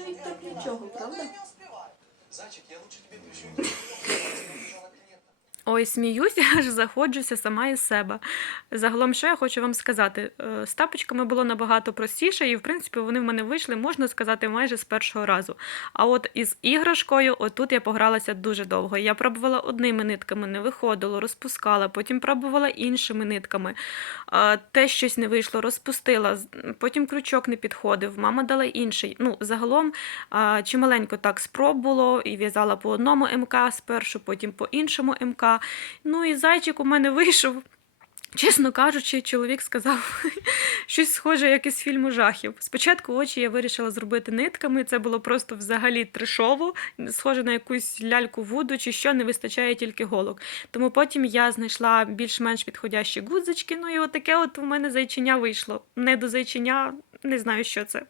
навіть так нічого, правда? Зайчик, я лучше тебе прищу. Ой, сміюся, аж заходжуся сама із себе. Загалом, що я хочу вам сказати? Е, З тапочками було набагато простіше, і в принципі вони в мене вийшли, можна сказати, майже з першого разу. А от із іграшкою, отут я погралася дуже довго. Я пробувала одними нитками, не виходило, розпускала, потім пробувала іншими нитками. Е, Те щось не вийшло, розпустила, потім крючок не підходив, мама дала інший. Ну, загалом чималенько так спроб було, і в'язала по одному МК спершу, потім по іншому МК. Ну і зайчик у мене вийшов. Чесно кажучи, чоловік сказав щось схоже, як із фільму жахів. Спочатку очі я вирішила зробити нитками. Це було просто взагалі трешово, схоже на якусь ляльку вуду чи що, не вистачає тільки голок. Тому потім я знайшла більш-менш підходящі гудзички. Ну і отаке от у мене зайчиня вийшло. Не до зайчиня, не знаю, що це.